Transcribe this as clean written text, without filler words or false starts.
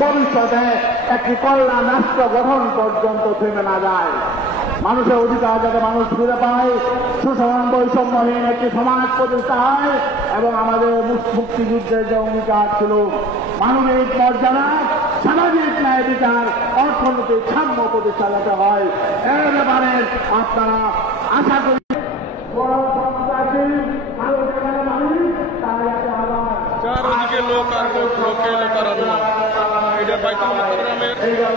ভবিষ্যতে একটি কল্যাণ রাষ্ট্র গঠন পর্যন্ত থেমে না যায়। মানুষের অধিকার যাতে মানুষ ফিরে পায়, সুষম বৈষম্যহীন একটি সমাজ প্রতিষ্ঠা হয় এবং আমাদের মুক্তিযুদ্ধের যে অঙ্গীকার ছিল মানবিক মর্যাদা, সামাজিক ন্যায় বিচার, অর্থনৈতিক সাম্য প্রতিষ্ঠা যাতে হয়, এর ব্যাপারে আপনারা আশা করি চারদিকে লোক আর লোকে তারানো এটা বাইতুল মুকাররমের এরিয়া।